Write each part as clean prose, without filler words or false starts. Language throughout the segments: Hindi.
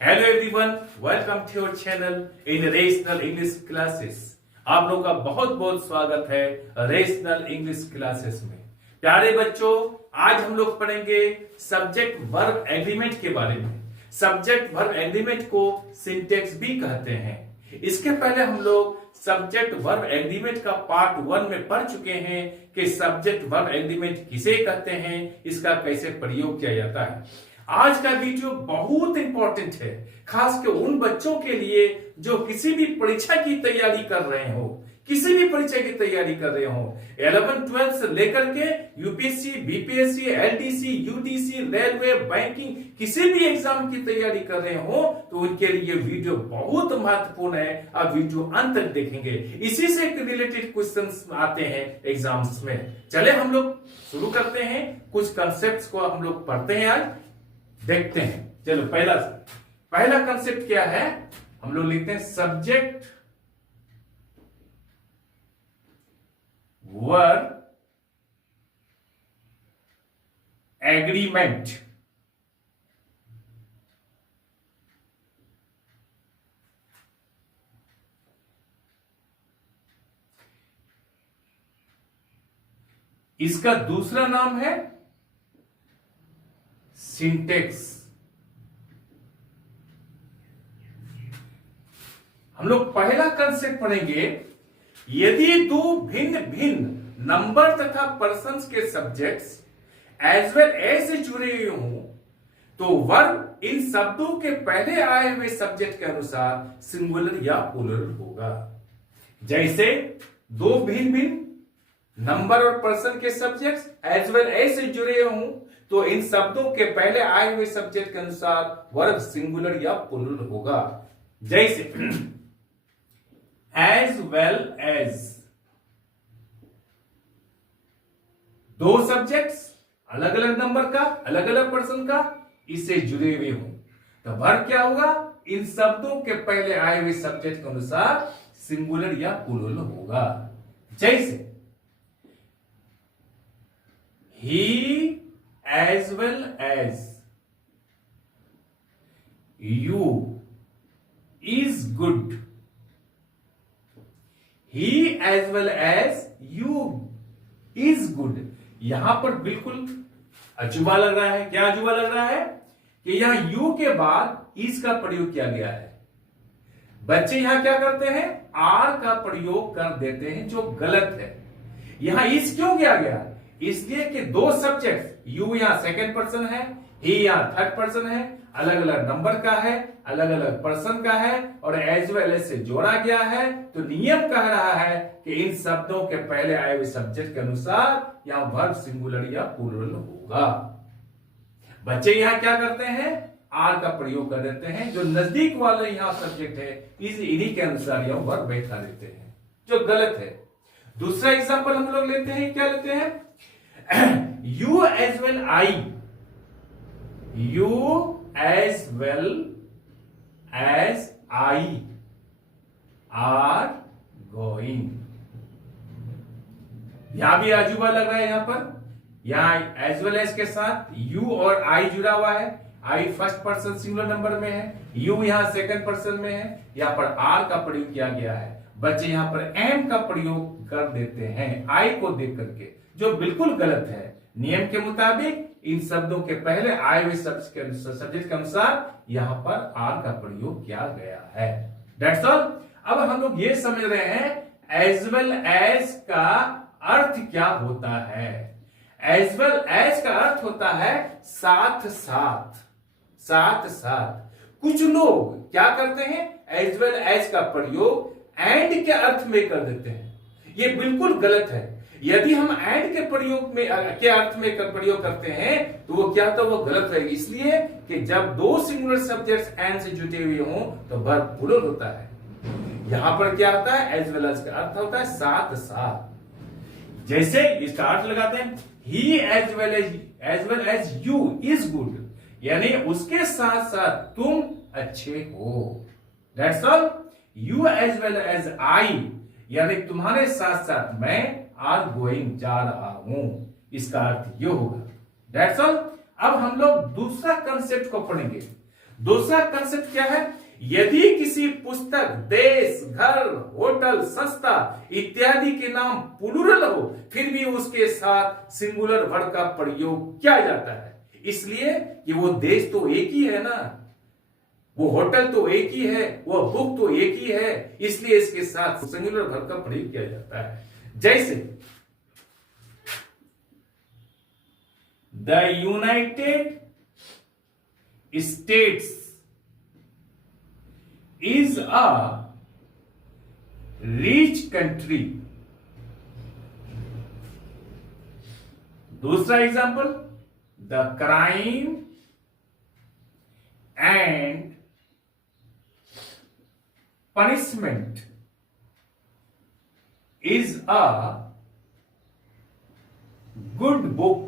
Hello everyone, welcome to your channel in rational English classes. आप लोगों का बहुत बहुत स्वागत है रेशनल इंग्लिश क्लासेस में। प्यारे बच्चों, आज हम लोग पढ़ेंगे सब्जेक्ट वर्ब एग्रीमेंट के बारे में। सब्जेक्ट वर्ब एग्रीमेंट को सिंटेक्स भी कहते हैं। इसके पहले हम लोग सब्जेक्ट वर्ब एग्रीमेंट का पार्ट 1 में पढ़ चुके हैं कि सब्जेक्ट वर्ब एग्रीमेंट किसे कहते हैं, इसका कैसे प्रयोग किया जाता है। आज का वीडियो बहुत इंपॉर्टेंट है, खास कर उन बच्चों के लिए जो किसी भी परीक्षा की तैयारी कर रहे हो, किसी भी परीक्षा की तैयारी कर रहे हो, 11 12 से लेकर के UPSC, BPSC, LDC, UDC, railway, banking, किसी भी एग्जाम की तैयारी कर रहे हो तो उनके लिए वीडियो बहुत महत्वपूर्ण है। आप वीडियो अंत तक देखेंगे, इसी से रिलेटेड क्वेश्चंस आते हैं एग्जाम्स में। चले हम लोग शुरू करते हैं, कुछ कंसेप्ट को हम लोग पढ़ते हैं, आज देखते हैं। चलो पहला कंसेप्ट क्या है, हम लोग लिखते हैं सब्जेक्ट वर्ब एग्रीमेंट। इसका दूसरा नाम है सिंटेक्स। हम लोग पहला कंसेप्ट पढ़ेंगे, यदि दो भिन्न भिन्न नंबर तथा पर्सन्स के सब्जेक्ट्स एज वेल एज से जुड़े हुए हों तो वर्ब इन शब्दों के पहले आए हुए सब्जेक्ट के अनुसार सिंगुलर या प्लूरल होगा। जैसे दो भिन्न भिन्न नंबर और पर्सन के सब्जेक्ट्स एज वेल एज से जुड़े हों तो इन शब्दों के पहले आए हुए सब्जेक्ट के अनुसार वर्ब सिंगुलर या प्लूरल होगा। जैसे एज वेल एज, दो सब्जेक्ट्स अलग अलग नंबर का, अलग अलग पर्सन का, इससे जुड़े हुए हों तो वर्ब क्या होगा, इन शब्दों के पहले आए हुए सब्जेक्ट के अनुसार सिंगुलर या प्लूरल होगा। जैसे he as well as you is good, he as well as you is good। यहां पर बिल्कुल अजूबा लग रहा है। क्या अजूबा लग रहा है कि यहां यू के बाद इस का प्रयोग किया गया है। बच्चे यहां क्या करते हैं, आर का प्रयोग कर देते हैं, जो गलत है। यहां इस क्यों किया गया, इसलिए कि दो सब्जेक्ट, यू यहां सेकंड पर्सन है, ही यहां थर्ड पर्सन है, अलग अलग नंबर का है, अलग अलग पर्सन का है और एज वेल एज से जोड़ा गया है। तो नियम कह रहा है कि इन शब्दों के पहले आए हुए सब्जेक्ट के अनुसार यहां वर्ब सिंगुलर या प्लूरल होगा। बच्चे यहां क्या करते हैं, आर का प्रयोग कर देते हैं, जो नजदीक वाले यहां सब्जेक्ट है इन्हीं के अनुसार यह वर्ब बैठा देते हैं, जो गलत है। दूसरा एग्जांपल हम लोग लेते हैं, क्या लेते हैं, you as well I, you as well as I are going। यहां भी अजूबा लग रहा है। यहां पर यहां एज वेल एज के साथ यू और आई जुड़ा हुआ है। आई फर्स्ट पर्सन सिंगुलर नंबर में है, यू यहां सेकंड पर्सन में है, यहां पर आर का प्रयोग किया गया है। बच्चे यहां पर एम का प्रयोग कर देते हैं आई को देख करके, जो बिल्कुल गलत है। नियम के मुताबिक इन शब्दों के पहले आए हुए सब्जेक्ट के अनुसार यहां पर आर का प्रयोग किया गया है। That's all। अब हम लोग ये समझ रहे हैं एज वेल एज का अर्थ क्या होता है। एज वेल एज का अर्थ होता है साथ साथ, साथ साथ। कुछ लोग क्या करते हैं, एज वेल एज का प्रयोग एंड के अर्थ में कर देते हैं। ये बिल्कुल गलत है। यदि हम एंड के प्रयोग में के अर्थ में प्रयोग करते हैं तो वो क्या होता है, वो गलत है। इसलिए कि जब दो सिंगुलर सब्जेक्ट्स एंड से जुटे हुए हों तो वर्ब प्लूरल होता है। यहां पर क्या होता है, एज वेल एज का अर्थ होता है साथ साथ। जैसे इसका अर्थ लगाते हैं, he as well as you is good, यानी उसके साथ साथ तुम अच्छे हो। That's all. You as well as I, यानी तुम्हारे साथ साथ मैं आर गोइंग, जा रहा हूं। इसका अर्थ यह होगा। That's all. अब हम लोग दूसरा कंसेप्ट को पढ़ेंगे। दूसरा कंसेप्ट क्या है? यदि किसी पुस्तक, देश, घर, होटल, संस्था इत्यादि के नाम प्लूरल हो, फिर भी उसके साथ सिंगुलर वर्ड का प्रयोग किया जाता है। इसलिए कि वो देश तो एक ही है ना, वो होटल तो एक ही है, वो बुक तो एक ही है, इसलिए इसके साथ सिंगुलर वर्ड का प्रयोग किया जाता है। जैसे the United states is a rich country। दूसरा example, the crime and punishment is a good book.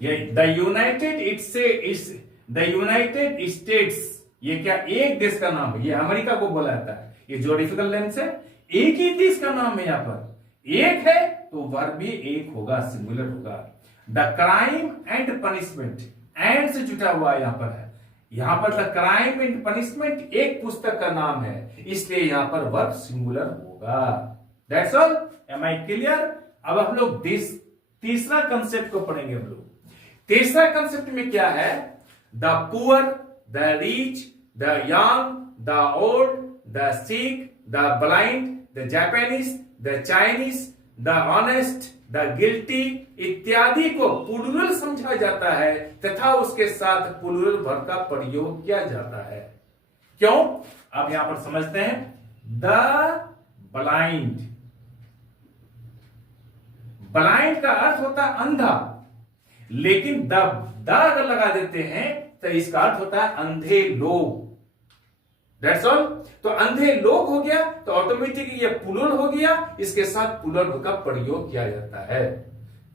ये द यूनाइटेड स्टेट्स, ये क्या एक देश का नाम है? ये अमेरिका को बोला जाता है। ये ज्योग्राफिकल नेम्स है, एक ही देश का नाम है। यहां पर एक है तो वर्ब भी एक होगा, सिंगुलर होगा। The crime and punishment, and से जुटा हुआ यहां पर है। यहां पर द क्राइम एंड पनिशमेंट एक पुस्तक का नाम है, इसलिए यहां पर वर्ब सिंगुलर होगा। That's all. Am I clear? अब हम लोग तीसरा कंसेप्ट को पढ़ेंगे। हम लोग तीसरा कंसेप्ट में क्या है? The poor, the rich, the young, the old, the sick, the blind, the Japanese, the Chinese, the honest, the guilty इत्यादि को प्लूरल समझा जाता है तथा उसके साथ प्लूरल वर्ब का प्रयोग किया जाता है। क्यों? अब यहां पर समझते हैं। द ब्लाइंड, ब्लाइंड का अर्थ होता है अंधा, लेकिन द अगर लगा देते हैं तो इसका अर्थ होता है अंधे लोग। That's all. तो अंधे लोग हो गया तो ऑटोमेटिकली ये प्लूरल हो गया, इसके साथ प्लूरल का प्रयोग किया जाता है।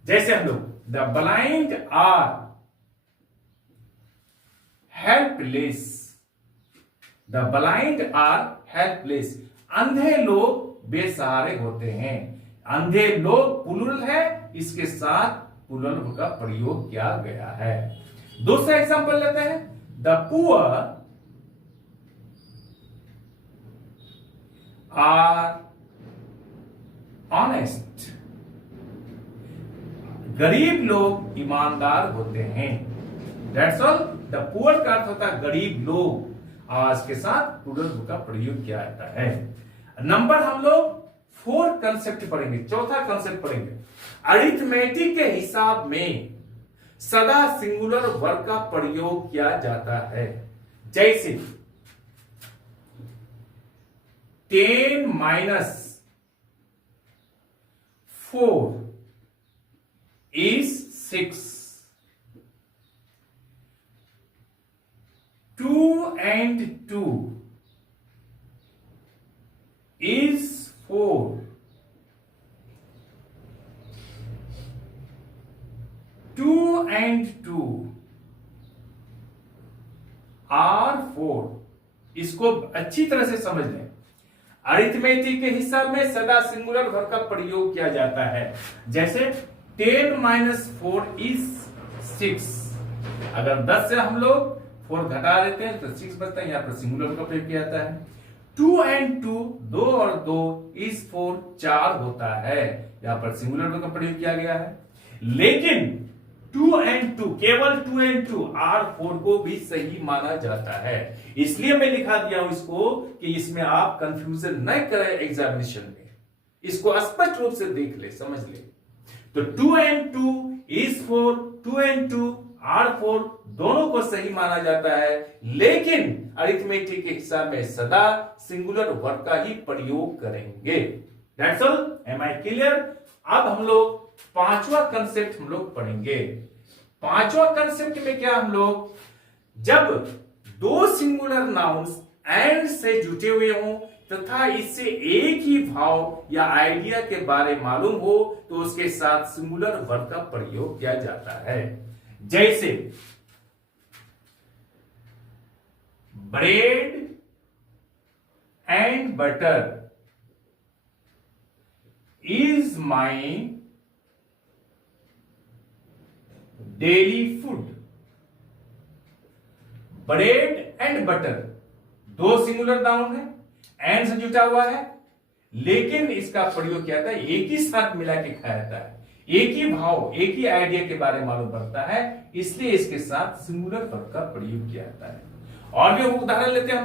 जैसे हम लोग the blind are helpless, the blind are helpless, अंधे लोग बेसहारे होते हैं। अंधे लोग प्लूरल है, इसके साथ प्लूरल का प्रयोग किया गया है। दूसरा एग्जांपल लेते हैं। द पुअर आर ऑनेस्ट, गरीब लोग ईमानदार होते हैं। That's all. द पुअर का अर्थ होता है गरीब लोग, आज के साथ प्लूरल का प्रयोग किया जाता है। नंबर हम लोग 4 कंसेप्ट पढ़ेंगे। चौथा कंसेप्ट पढ़ेंगे, अरिथमेटिक के हिसाब में सदा सिंगुलर वर्ब का प्रयोग किया जाता है। जैसे 10 minus 4 is 6, 2 and 2 is 4, 2 and 2 are 4। इसको अच्छी तरह से समझ लें। अरिथमेटिक के हिसाब में सदा सिंगुलर वर्ब का प्रयोग किया जाता है। जैसे 10 माइनस 4 इज 6। अगर 10 से हम लोग 4 घटा देते हैं तो 6 बचता है, यहां पर सिंगुलर का प्रयोग किया जाता है। 2 and 2, 2 और 2 इज 4, 4 होता है, यहां पर सिंगुलर का प्रयोग किया गया है। लेकिन 2 and 2, केवल 2 and 2 R4 को भी सही माना जाता है। इसलिए मैं लिखा दिया हूं इसको कि इसमें आप कंफ्यूजन न करें एग्जामिनेशन में, इसको स्पष्ट रूप से देख ले, समझ ले। तो 2 and 2 is 4, 2 and 2 R4 दोनों को सही माना जाता है, लेकिन अरिथमेटिक के हिसाब में सदा सिंगुलर वर्ब का ही प्रयोग करेंगे। That's all. Am I clear? अब हम लोग पांचवा कंसेप्ट हम लोग पढ़ेंगे। पांचवा कंसेप्ट में क्या, हम लोग जब दो सिंगुलर नाउन्स एंड से जुटे हुए हों तथा इससे एक ही भाव या आइडिया के बारे मालूम हो तो उसके साथ सिंगुलर वर्ब का प्रयोग किया जाता है। जैसे bread and butter is my daily food. Bread and butter, दो सिंगुलर नाउन है, एंड से जुटा हुआ है, लेकिन इसका प्रयोग क्या था, एक ही साथ मिला के खाया जाता है, एक ही भाव, एक ही आइडिया के बारे में मालूम पड़ता है, इसलिए इसके साथ सिंगुलर वर्ब का प्रयोग किया जाता है। और भी उदाहरण लेते हैं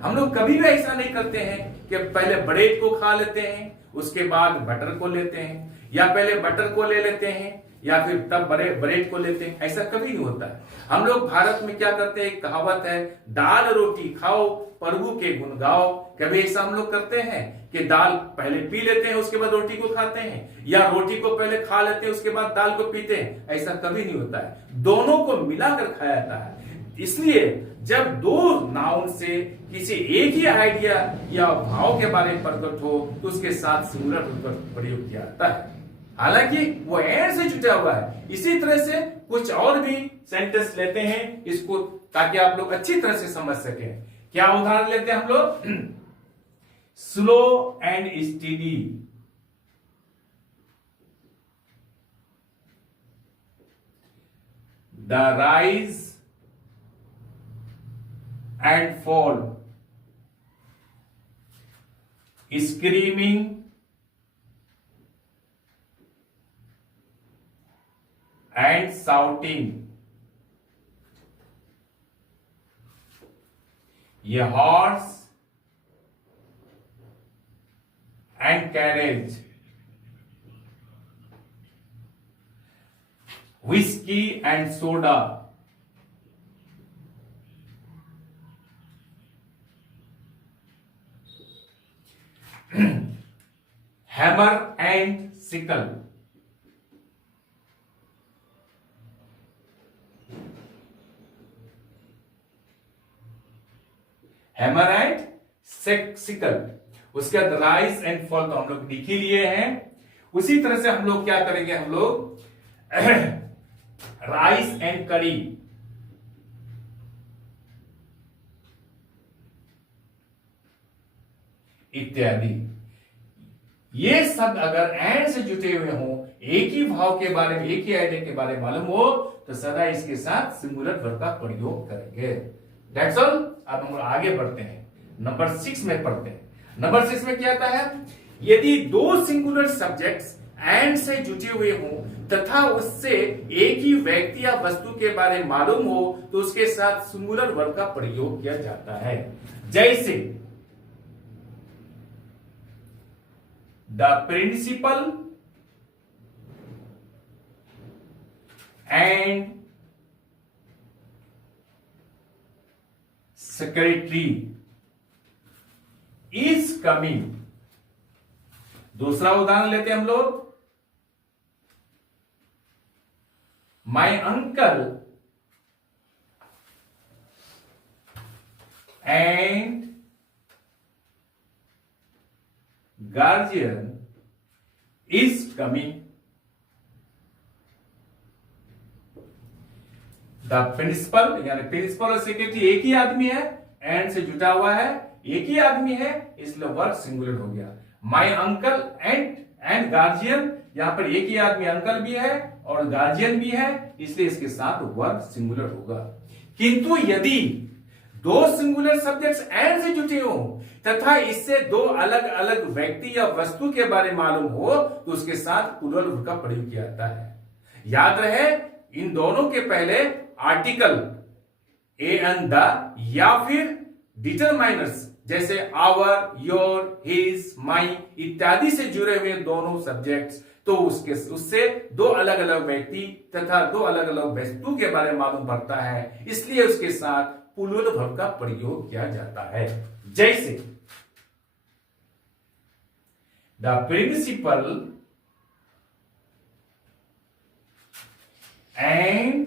हम लोग कभी भी ऐसा नहीं करते हैं कि पहले ब्रेड को खा लेते हैं उसके बाद बटर को लेते हैं, या पहले बटर को ले लेते हैं या फिर तब ब्रेड को लेते हैं, ऐसा कभी नहीं होता है। हम लोग भारत में क्या करते हैं, एक कहावत है, दाल रोटी खाओ प्रभु के गुण गाओ। कभी ऐसा हम लोग करते हैं कि दाल पहले पी लेते हैं उसके बाद रोटी को खाते हैं, या रोटी को पहले खा लेते हैं उसके बाद दाल को पीते हैं, ऐसा कभी नहीं होता है। दोनों को मिलाकर खाया जाता है। इसलिए जब दो नाउन से किसी एक ही आइडिया या भाव के बारे में प्रकट हो तो उसके साथ सिंगुलर प्रयोग किया जाता है, हालांकि वो एंड से जुटा हुआ है। इसी तरह से कुछ और भी सेंटेंस लेते हैं इसको, ताकि आप लोग अच्छी तरह से समझ सकें। क्या उदाहरण लेते हैं हम लोग, slow and steady, the rise and fall, screaming and shouting, a horse and carriage, whiskey and soda, hammer and sickle, hammer and sickle. उसके बाद राइस एंड फॉल तो हम लोग लिख ही लिए हैं। उसी तरह से हम लोग क्या करेंगे, हम लोग राइस एंड करी, इत्यादि। ये सब अगर एंड से जुटे हुए हों, एक ही भाव के बारे में, एक ही आइडिया के बारे में मालूम हो, तो सदा इसके साथ सिंगुलर वर्ब का प्रयोग करेंगे। That's all. अब हम आगे बढ़ते हैं, नंबर 6 में पढ़ते हैं। नंबर 6 में क्या आता है, यदि दो सिंगुलर सब्जेक्ट्स एंड से जुटे हुए हों तथा उससे एक ही व्यक्ति या वस्तु के बारे में मालूम हो तो उसके साथ सिंगुलर वर्ब का प्रयोग किया जाता है। जैसे the principal and secretary is coming. दूसरा उदाहरण लेते हैं हम लोग, my uncle and guardian is coming. The principal यानी प्रिंसिपल और सेक्रेटरी एक ही आदमी है, एंड से जुटा हुआ है, एक ही आदमी है, इसलिए वर्ब सिंगुलर हो गया। माय अंकल एंड गार्जियन, यहां पर एक ही आदमी अंकल भी है और गार्जियन भी है, इसलिए इसके साथ वर्ब सिंगुलर होगा। किंतु यदि दो सिंगुलर सब्जेक्ट्स एंड से जुटे हो तथा इससे दो अलग अलग व्यक्ति या वस्तु के बारे में मालूम हो तो उसके साथ प्लूरल वर्ब का प्रयोग किया जाता है। याद रहे, इन दोनों के पहले आर्टिकल ए एंड द या फिर डिटरमाइनर्स जैसे आवर, योर, हिज, माई इत्यादि से जुड़े हुए दोनों सब्जेक्ट्स, तो उससे दो अलग अलग व्यक्ति तथा दो अलग अलग वस्तु के बारे में मालूम पड़ता है, इसलिए उसके साथ प्लूरल वर्ब का प्रयोग किया जाता है। जैसे the principal and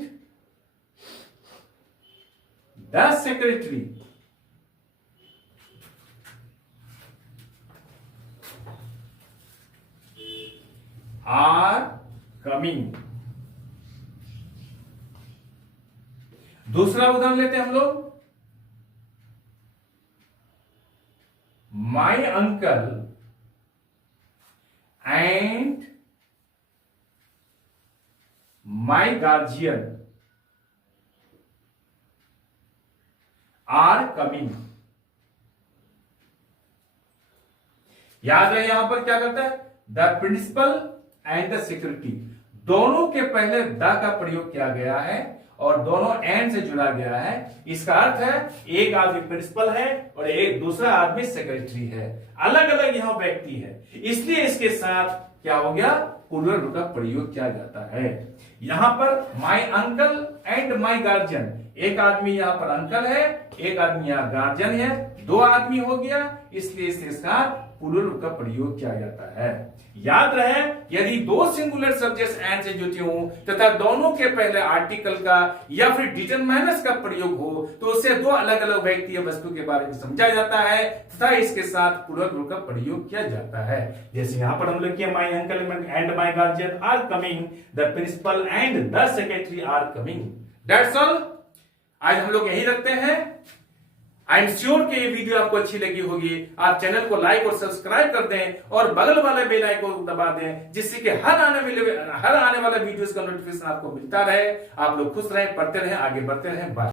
the secretary are coming. दूसरा उदाहरण लेते हैं हम लोग, my uncle and my guardian are coming. याद रहे यहां पर क्या करता है, the principal and the security, दोनों के पहले द का प्रयोग किया गया है और दोनों एंड से जुड़ा गया है। इसका अर्थ है एक आदमी प्रिंसिपल है और एक दूसरा आदमी सेक्रेटरी है, अलग अलग यहां व्यक्ति है, इसलिए इसके साथ क्या हो गया, प्लूरल रूप का प्रयोग किया जाता है। यहां पर माई अंकल एंड माई गार्जियन, एक आदमी यहां पर अंकल है, एक आदमी यहां गार्जियन है, दो आदमी हो गया, इसलिए इसके साथ प्लूरल रूप का प्रयोग किया जाता है। याद रहे यदि दो सिंगुलर सब्जेक्ट्स एंड से जुटे हों तथा दोनों के पहले आर्टिकल का या फिर डिटरमाइनर्स का प्रयोग हो तो उससे दो अलग अलग व्यक्ति या वस्तु के बारे में समझा जाता है तथा इसके साथ प्लूरल रूप का प्रयोग किया जाता है। जैसे यहां पर हम लोग किया my uncle and my guardian are coming, the principal and the secretary are coming. That's all, आज हम लोग यही रखते हैं। आई एम श्योर कि ये वीडियो आपको अच्छी लगी होगी। आप चैनल को लाइक और सब्सक्राइब कर दें और बगल वाले बेल आइकन को दबा दें, जिससे कि हर आने वाला वीडियोस का नोटिफिकेशन आपको मिलता रहे। आप लोग खुश रहें, पढ़ते रहें, आगे बढ़ते रहें। बाय।